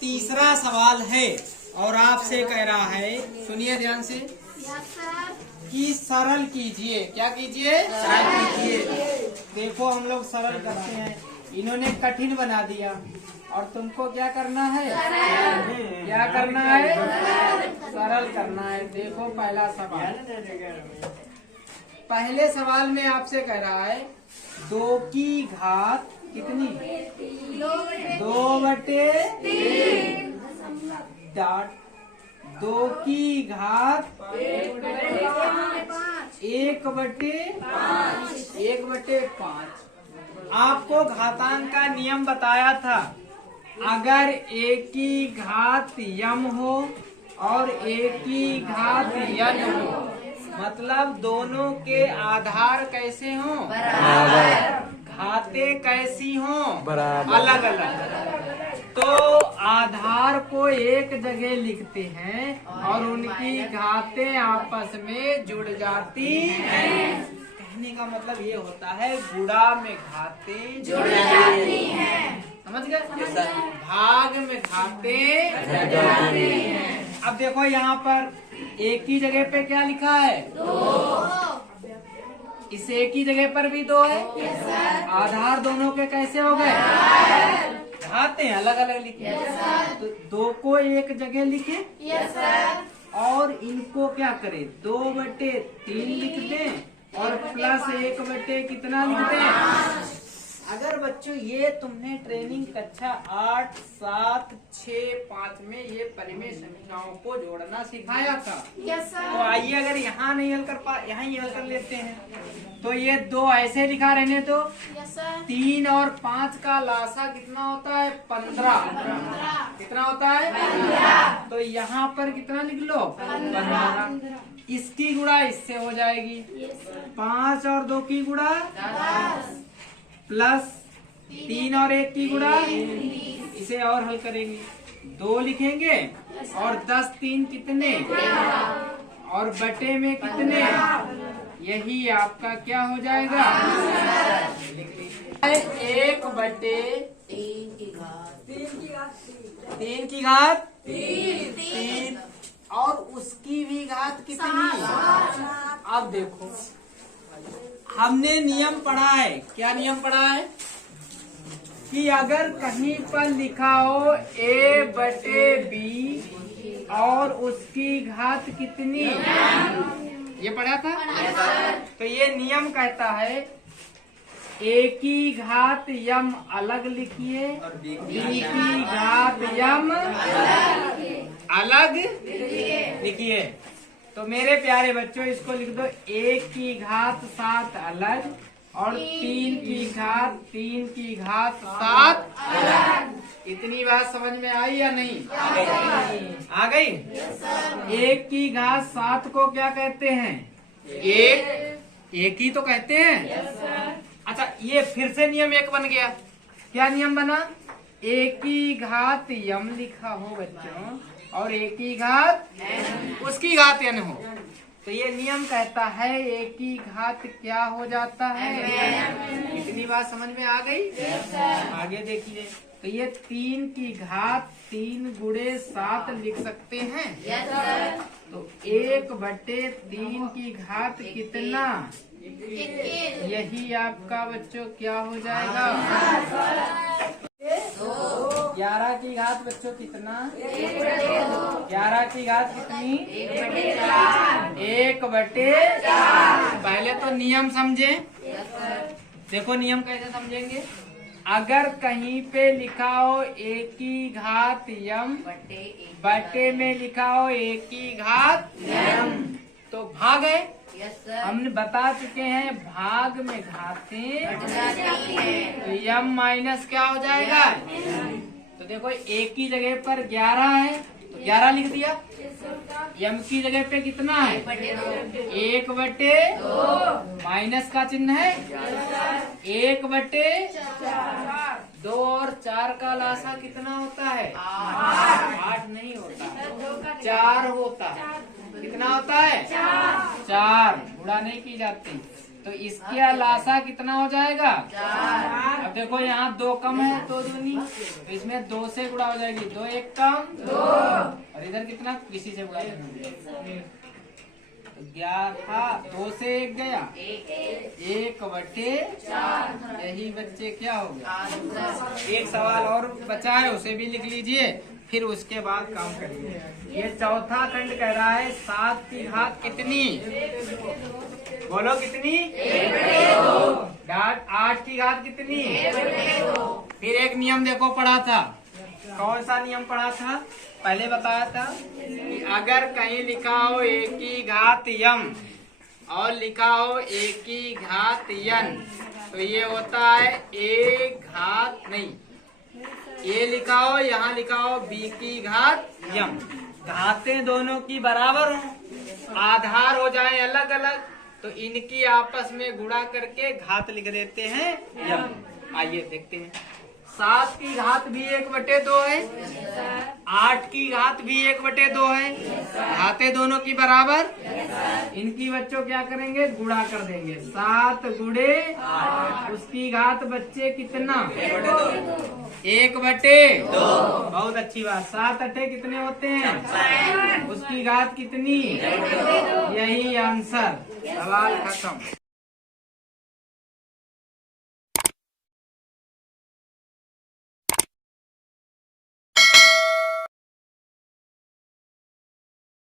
तीसरा सवाल है और आपसे कह रहा है, सुनिए ध्यान से, कि सरल कीजिए। क्या कीजिए? सरल कीजिए। देखो हम लोग सरल करते हैं, इन्होंने कठिन बना दिया और तुमको क्या करना है? क्या करना है? सरल करना है। देखो पहला सवाल, पहले सवाल में आपसे कह रहा है 2 की घात कितनी? 2/3 डॉट 2 की घात 1/5। आपको घातांक का नियम बताया था, अगर एक की घात यम हो और एक की घात यन हो, मतलब दोनों के आधार कैसे हों? बराबर। घातें कैसी हों? बराबर। अलग अलग। तो आधार को एक जगह लिखते हैं और उनकी घातें आपस में जुड़ जाती हैं। कहने का मतलब ये होता है, गुणा में घातें जुड़ जाती हैं। समझ गए? भाग में घातें जुड़ जाती हैं। अब देखो यहाँ पर एक की जगह पे क्या लिखा है? 2। इस एक की जगह पर भी 2 है। आधार दोनों के कैसे हो गए? घातें अलग अलग लिखे। तो 2 को एक जगह लिखे और इनको क्या करें? 2/3 लिख दें और प्लस 1 कितना लिख दें? अगर बच्चों ये तुमने ट्रेनिंग कक्षा 8, 7, 6, 5 में ये परिमेय संख्याओं को जोड़ना सिखाया था। तो आइए, अगर यहाँ नहीं हल कर यहाँ ही हल कर लेते हैं। तो ये 2 ऐसे लिखा रहने तो 3 और 5 का लासा कितना होता है? 15। कितना होता है? 15। तो यहाँ पर कितना लिख लो? 15। इसकी गुणा इससे हो जाएगी, 5 और 2 की गुणा 10 प्लस 3 और 1 की गुणा, इसे और हल करेंगे, 2 लिखेंगे और 10 3 कितने और बटे में कितने, यही आपका क्या हो जाएगा? 1/3 की घात 3 और उसकी भी घात कितनी? अब देखो, हमने नियम पढ़ा है। क्या नियम पढ़ा है? कि अगर कहीं पर लिखा हो A/B और उसकी घात कितनी, ये पढ़ा था। तो ये नियम कहता है A की घात यम अलग लिखिए, B की घात यम अलग लिखिए। तो मेरे प्यारे बच्चों, इसको लिख दो 1 की घात 7 अलग और 3 की घात 7 अलग। इतनी बात समझ में आई या नहीं? आ गई। 1 की घात 7 को क्या कहते हैं? एक ही तो कहते हैं। अच्छा, ये फिर से नियम 1 बन गया। क्या नियम बना? 1 की घात यम लिखा हो बच्चों और 1 की घात उसकी घात n हो, तो ये नियम कहता है 1 की घात क्या हो जाता है? इतनी बात समझ में आ गई? आगे देखिए, तो ये 3 की घात 3 गुणे 7 लिख सकते हैं। तो 1/3 की घात कितना, यही आपका बच्चों क्या हो जाएगा? 11 की घात बच्चों कितना? 11 की घात कितनी? 1/4। पहले तो नियम समझे। देखो नियम कैसे समझेंगे। अगर कहीं पे लिखा हो 1 की घात यम, बटे में लिखा हो 1 की घात यम, तो भाग है। हमने बता चुके हैं, भाग में घातें तो यम माइनस क्या हो जाएगा? तो देखो 1 की जगह पर 11 है तो 11 लिख दिया। यम की जगह पे कितना है? 1/2 माइनस का चिन्ह है 1/4। 2 और 4 का लासा कितना होता है? 8 नहीं होता, 4 होता है। कितना होता है? 4। गुणा नहीं की जाती। तो इसके अलासा कितना हो जाएगा? 4। अब देखो यहाँ 2 कम है, 2 दूनी, तो इसमें 2 से गुणा हो जाएगी, 2 1 कम 2, और इधर कितना? किसी से गुणा करेंगे तो 11, 2 से 1 गया, 1/4। यही बच्चे क्या हो गया? एक सवाल और बचा है, उसे भी लिख लीजिए, फिर उसके बाद काम करिए। ये चौथा खंड कह रहा है 7 की घात कितनी? बोलो कितनी? 8 की घात कितनी? फिर एक नियम देखो पढ़ा था, कौन सा नियम पढ़ा था? पहले बताया था कि अगर कहीं लिखा हो 1 की घात यम और लिखा हो 1 की घात यन, तो ये होता है 1 घात नहीं, ये लिखा हो, यहाँ लिखा हो b की घात यम, घातें दोनों की बराबर हो, आधार हो जाए अलग अलग, तो इनकी आपस में गुणा करके घात लिख देते हैं यम। आइए देखते हैं। 7 की घात भी 1/2 है, 8 की घात भी 1/2 है, घातें दोनों की बराबर, इनकी बच्चों क्या करेंगे? गुणा कर देंगे। 7 गुणे 8, उसकी घात बच्चे कितना? 1/2। बहुत अच्छी बात। 7 8 कितने होते हैं? उसकी घात कितनी? यही आंसर, सवाल खत्म।